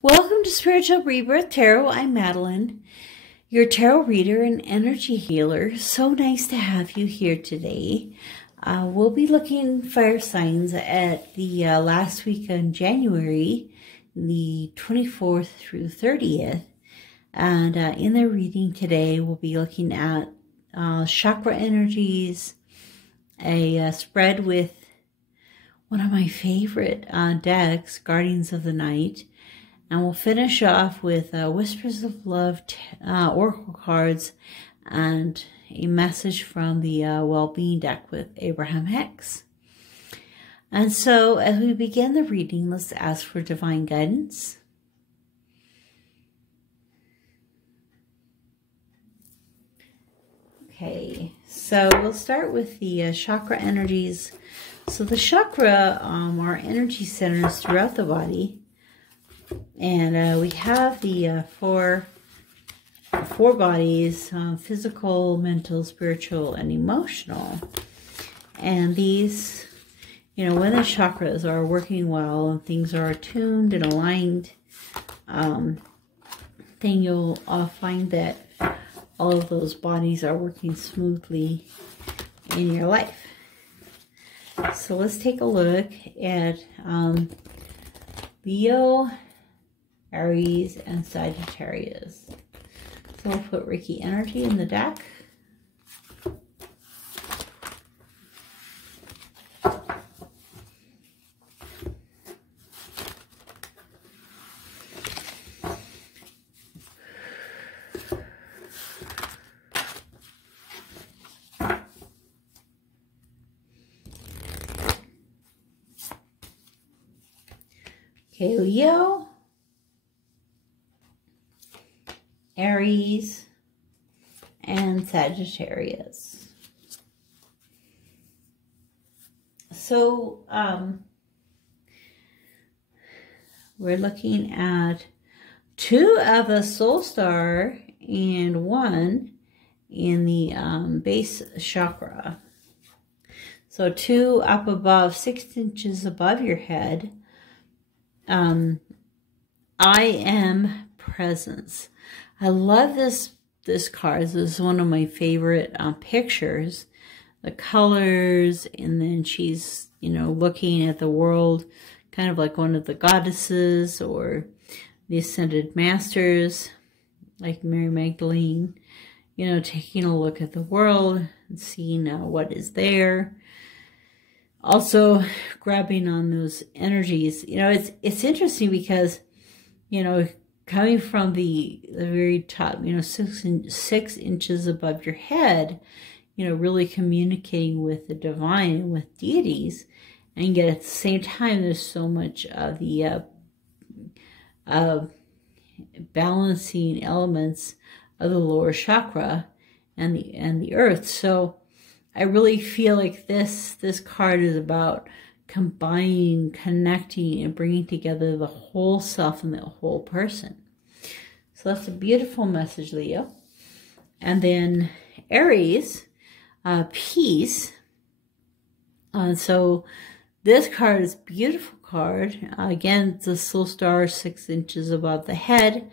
Welcome to Spiritual Rebirth Tarot. I'm Madelyn, your tarot reader and energy healer. So nice to have you here today. We'll be looking fire signs at the last week in January, the 24th through 30th. And in the reading today, we'll be looking at chakra energies, a spread with one of my favorite decks, Guardians of the Night. And we'll finish off with Whispers of Love Oracle cards and a message from the Well-Being deck with Abraham Hicks. And so as we begin the reading, let's ask for divine guidance. Okay, so we'll start with the chakra energies. So the chakra are energy centers throughout the body. And we have the four bodies, physical, mental, spiritual, and emotional. And these, when the chakras are working well and things are attuned and aligned, then you'll find that all of those bodies are working smoothly in your life. So let's take a look at Leo, Aries, and Sagittarius. So we'll put Reiki energy in the deck. Okay, Leo, Aries, and Sagittarius. So we're looking at 2 of the soul star and 1 in the base chakra. So 2 up above, 6 inches above your head. I am presence. I love this card. This is one of my favorite pictures. The colors, and then she's, looking at the world kind of like one of the goddesses or the ascended masters, like Mary Magdalene, taking a look at the world and seeing what is there. Also grabbing on those energies. It's interesting because, coming from the very top, 6 inches above your head, really communicating with the divine and with deities. And yet at the same time, there's so much of the balancing elements of the lower chakra and the earth. So I really feel like this card is about combining, connecting, and bringing together the whole self and the whole person. So that's a beautiful message, Leo. And then Aries, peace. So this card is a beautiful card. Again, it's a soul star 6 inches above the head.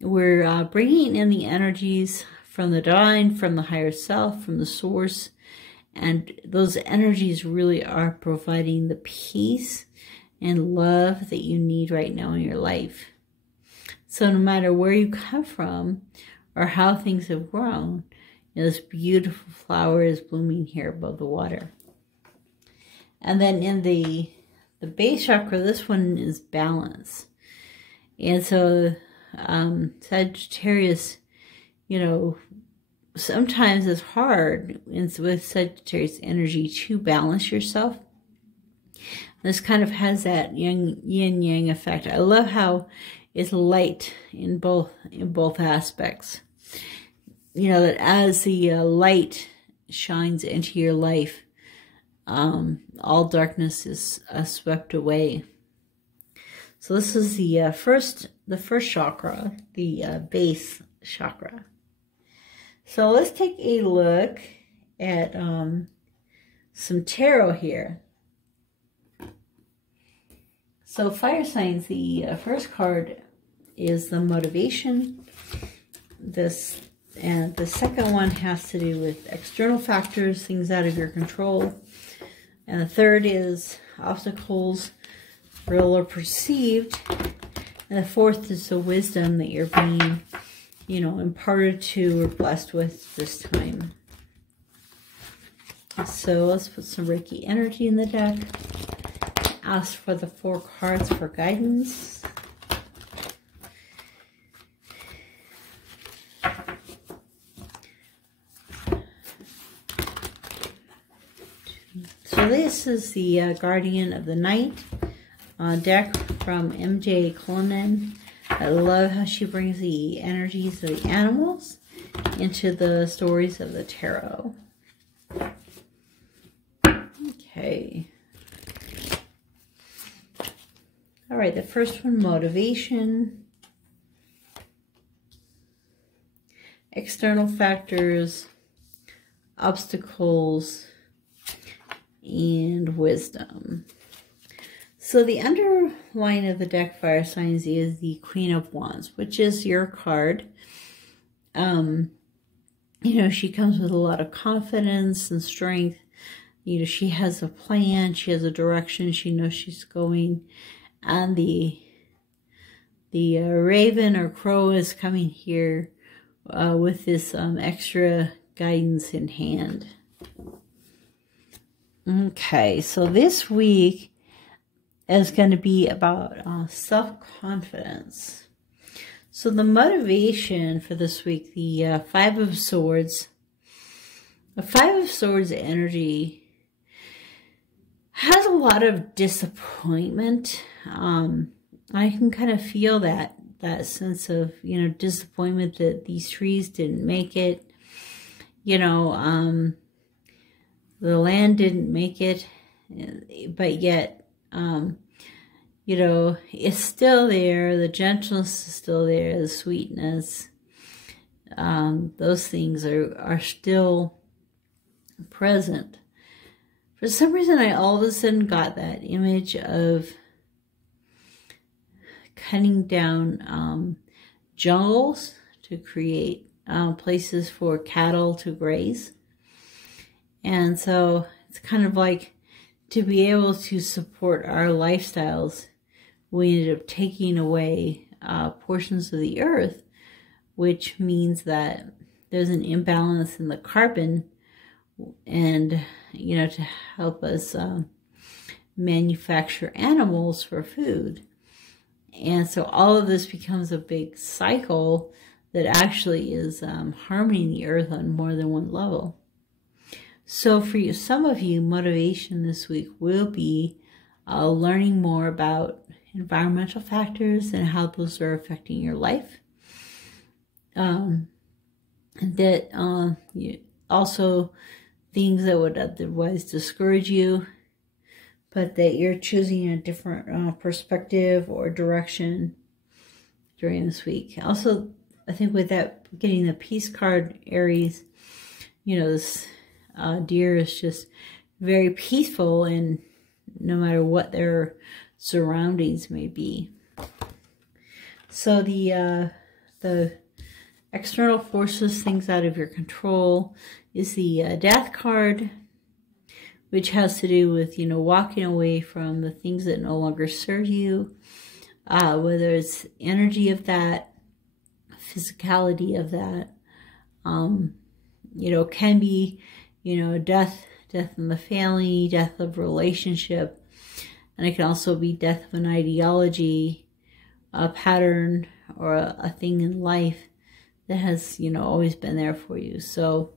We're bringing in the energies from the divine, from the higher self, from the source. And those energies really are providing the peace and love that you need right now in your life. So no matter where you come from or how things have grown, this beautiful flower is blooming here above the water. And then in the base chakra, this one is balance. And so Sagittarius, sometimes it's hard with Sagittarius energy to balance yourself. This kind of has that yin-yang effect. I love how it's light in both aspects. That as the light shines into your life, all darkness is swept away. So this is the first chakra, the base chakra. So let's take a look at some tarot here. So fire signs, the first card is the motivation. And the second one has to do with external factors, things out of your control. And the third is obstacles, real or perceived. And the fourth is the wisdom that you're being, you know, imparted to or blessed with this time. So let's put some Reiki energy in the deck. Ask for the 4 cards for guidance. So this is the Guardian of the Night deck from MJ Cullinan. I love how she brings the energies of the animals into the stories of the tarot. Okay. All right, the first one, motivation. External factors, obstacles, and wisdom. So the underline of the deck, fire signs, is the Queen of Wands, which is your card. You know, she comes with a lot of confidence and strength. You know, she has a plan, she has a direction, she knows she's going. And the raven or crow is coming here with this extra guidance in hand. Okay, so this week is going to be about self-confidence. So the motivation for this week, the 5 of Swords. The 5 of Swords energy has a lot of disappointment. I can kind of feel that sense of, you know, disappointment that these trees didn't make it. You know, the land didn't make it, but yet, you know, it's still there. The gentleness is still there. The sweetness, those things are still present. For some reason, I all of a sudden got that image of cutting down jungles to create places for cattle to graze. And so it's kind of like, to be able to support our lifestyles, we ended up taking away portions of the earth, which means that there's an imbalance in the carbon, and, you know, to help us manufacture animals for food. And so all of this becomes a big cycle that actually is harming the earth on more than one level. So for you, some of you, motivation this week will be learning more about environmental factors and how those are affecting your life. Also things that would otherwise discourage you, but that you're choosing a different perspective or direction during this week. Also, I think with that, getting the Peace card, Aries, you know, this deer is just very peaceful, and no matter what their surroundings may be. So the external forces, things out of your control, is the Death card, which has to do with, you know, walking away from the things that no longer serve you, whether it's energy of that, physicality of that, you know, can be, you know, death in the family, death of relationship, and it can also be death of an ideology, a pattern, or a thing in life that has, you know, always been there for you. So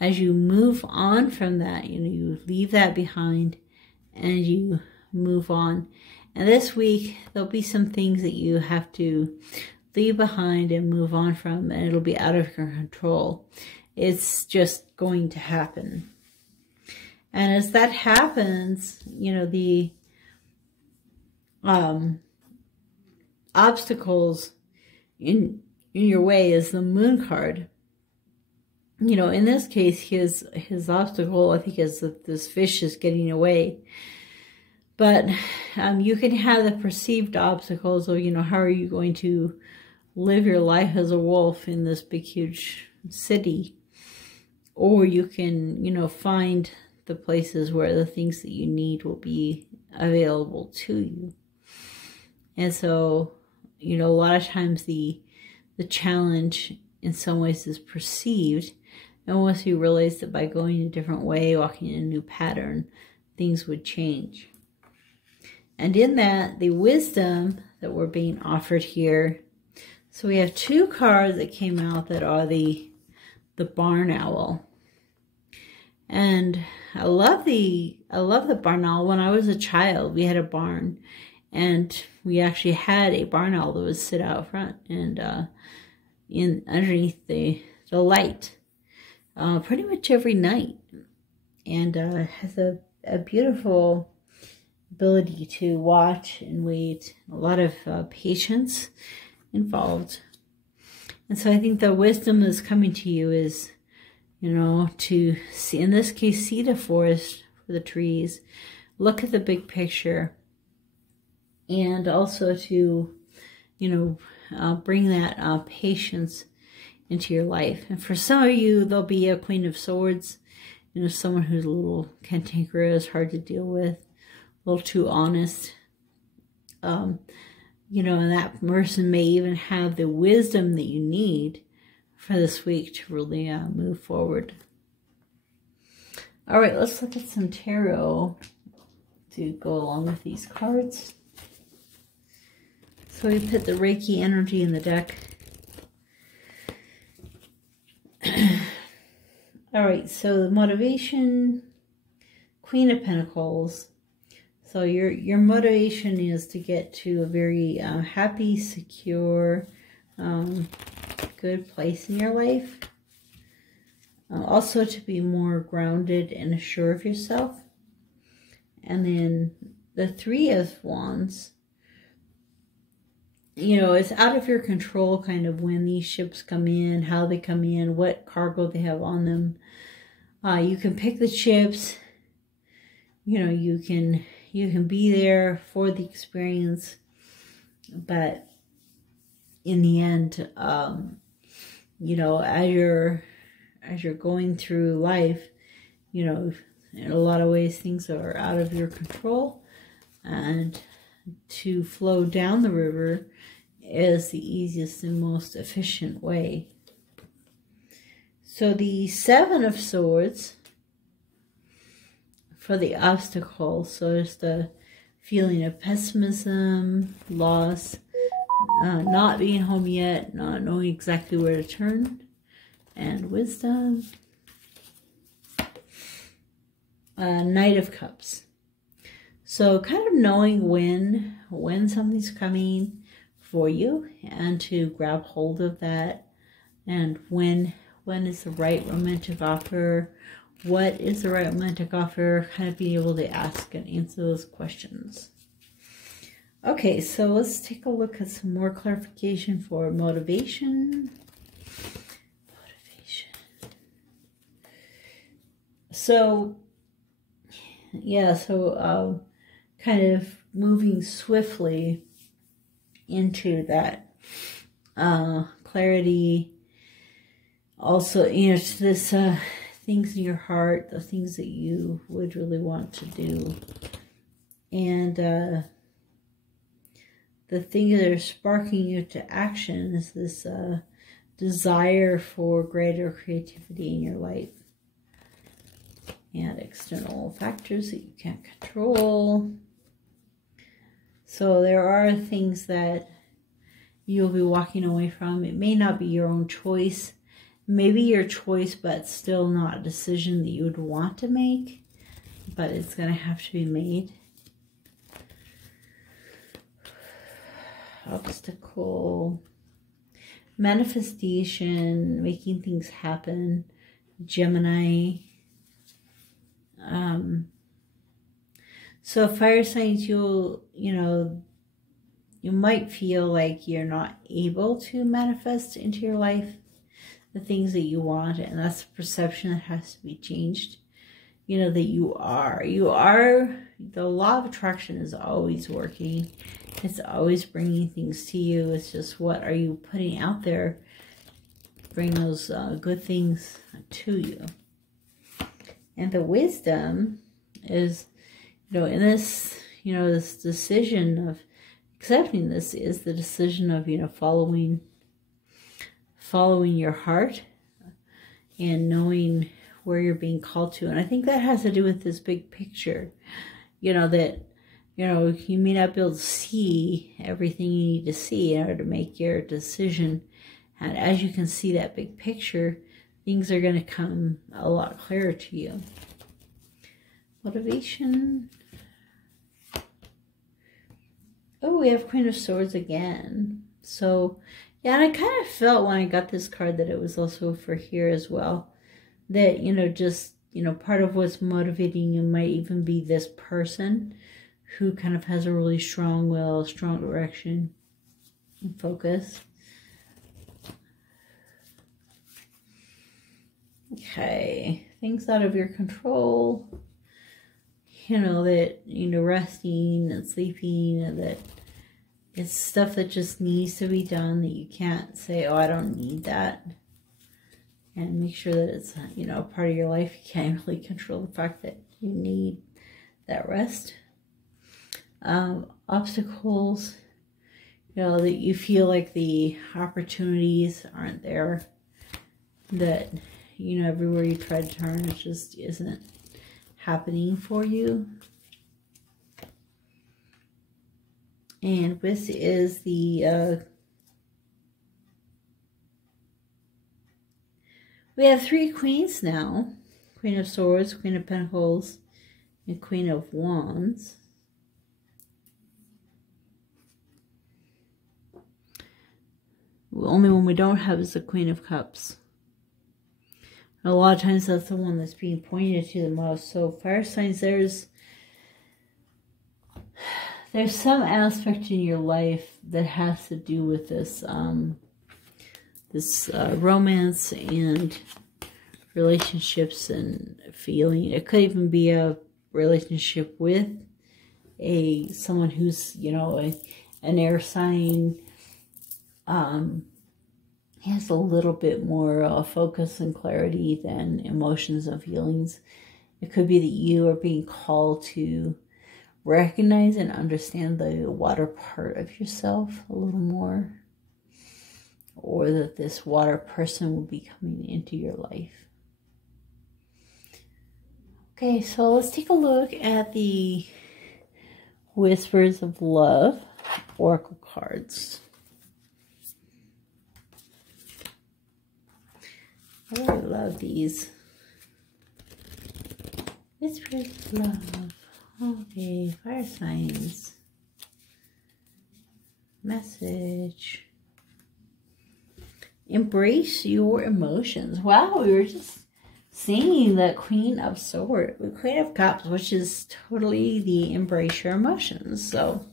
as you move on from that, you know, you leave that behind and you move on. And this week, there'll be some things that you have to leave behind and move on from, and it'll be out of your control. It's just going to happen. And as that happens, you know, the obstacles in your way is the Moon card. You know, in this case, his obstacle, I think, is that this fish is getting away. But you can have the perceived obstacles of, how are you going to live your life as a wolf in this big, huge city? Or you can, find the places where the things that you need will be available to you. And so, a lot of times the challenge in some ways is perceived. And once you realize that by going a different way, walking in a new pattern, things would change. And in that, the wisdom that we're being offered here. So we have two cards that came out that are the barn owl. And I love the barn owl. When I was a child, we had a barn, and we actually had a barn owl that would sit out front and underneath the light pretty much every night, and has a beautiful ability to watch and wait. A lot of patience involved. And so I think the wisdom that's coming to you is, to see, in this case, see the forest for the trees, look at the big picture, and also to, bring that patience into your life. And for some of you, there'll be a Queen of Swords, someone who's a little cantankerous, hard to deal with, a little too honest. And that person may even have the wisdom that you need for this week to really move forward. All right, let's look at some tarot to go along with these cards. So we put the Reiki energy in the deck. All right, so the motivation, Queen of Pentacles. So your motivation is to get to a very happy, secure, good place in your life. Also to be more grounded and assured of yourself. And then the Three of Wands. It's out of your control kind of when these ships come in, how they come in, what cargo they have on them. You can pick the ships. You can be there for the experience, but in the end, as you're going through life, in a lot of ways things are out of your control, and to flow down the river is the easiest and most efficient way. So the Seven of Swords for the obstacle. So there's the feeling of pessimism, loss, not being home yet, not knowing exactly where to turn, and wisdom. Knight of Cups. So kind of knowing when something's coming for you, and to grab hold of that, and when is the right romantic offer, what is the right romantic offer, kind of being able to ask and answer those questions. Okay, so let's take a look at some more clarification for motivation. So, yeah, kind of moving swiftly into that clarity. Also, to this things in your heart, the things that you would really want to do. And the thing that are sparking you to action is this desire for greater creativity in your life. And external factors that you can't control. So there are things that you'll be walking away from. It may not be your own choice. Maybe your choice, but still not a decision that you would want to make. But it's going to have to be made. Obstacle. Manifestation. Making things happen. Gemini. So fire signs, you might feel like you're not able to manifest into your life the things that you want, and that's a perception that has to be changed. That you are the law of attraction is always working. It's always bringing things to you. It's just, what are you putting out there? Bring those good things to you. And the wisdom is, in this, this decision of accepting this is the decision of, following your heart and knowing where you're being called to. And I think that has to do with this big picture, that, you may not be able to see everything you need to see in order to make your decision. And as you can see that big picture, things are going to come a lot clearer to you. Motivation. Oh, we have Queen of Swords again. So, yeah, and I kind of felt when I got this card that it was also for here as well. That, just, part of what's motivating you might even be this person who kind of has a really strong will, strong direction and focus. Okay, things out of your control. That, resting and sleeping, and that it's stuff that just needs to be done, that you can't say, oh, I don't need that. And make sure that it's, a part of your life. You can't really control the fact that you need that rest. Obstacles, that you feel like the opportunities aren't there. That, everywhere you try to turn, it just isn't happening for you. And this is the we have 3 queens now. Queen of Swords, Queen of Pentacles, and Queen of Wands. The only one we don't have is the Queen of Cups. A lot of times that's the one that's being pointed to the most. So fire signs, there's some aspect in your life that has to do with this romance and relationships and feeling. It could even be a relationship with someone who's, an air sign. Has a little bit more focus and clarity than emotions and feelings. It could be that you are being called to recognize and understand the water part of yourself a little more, or that this water person will be coming into your life. Okay, so let's take a look at the Whispers of Love Oracle cards. I really love these. Whispers of Love. Okay, fire signs. Message. Embrace your emotions. Wow, we were just seeing the Queen of Swords, the Queen of Cups, which is totally the embrace your emotions. So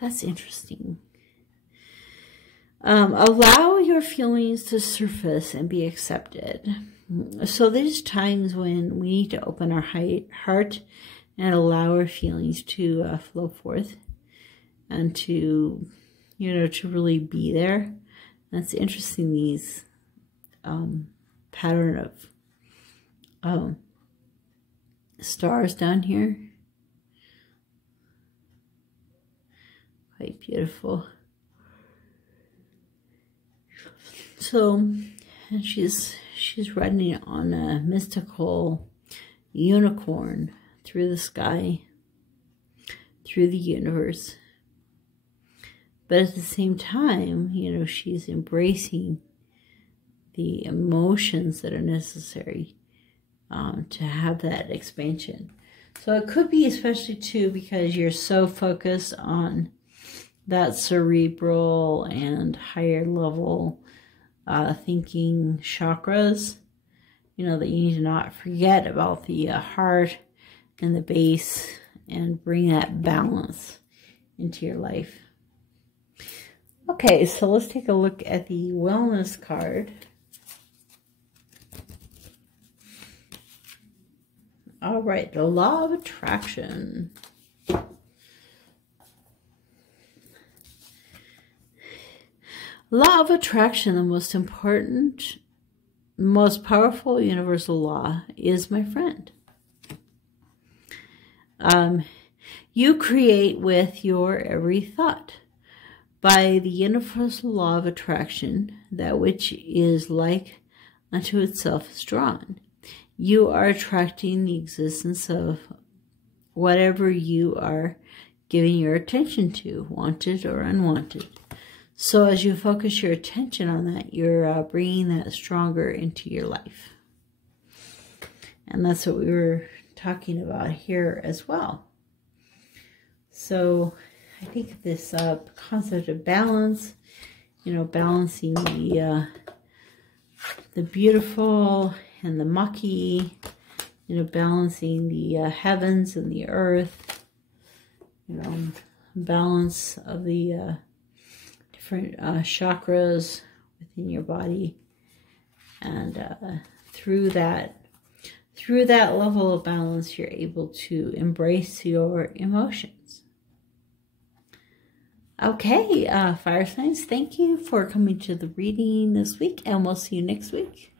that's interesting. Allow your feelings to surface and be accepted. So there's times when we need to open our heart and allow our feelings to flow forth and to, to really be there. That's interesting, these pattern of stars down here. Quite beautiful. So, and she's riding on a mystical unicorn through the sky, through the universe. But at the same time, she's embracing the emotions that are necessary to have that expansion. So it could be especially too because you're so focused on that cerebral and higher level thinking chakras, that you need to not forget about the heart and the base and bring that balance into your life. Okay, so let's take a look at the wellness card. All right, the law of attraction. Law of attraction, the most important, most powerful universal law, is my friend. You create with your every thought. By the universal law of attraction, that which is like unto itself is drawn. You are attracting the existence of whatever you are giving your attention to, wanted or unwanted. So as you focus your attention on that, you're bringing that stronger into your life. And that's what we were talking about here as well. So I think this concept of balance, you know, balancing the beautiful and the mucky, you know, balancing the heavens and the earth, you know, balance of the different chakras within your body, and through that level of balance, you're able to embrace your emotions. Okay, fire signs, thank you for coming to the reading this week, and we'll see you next week.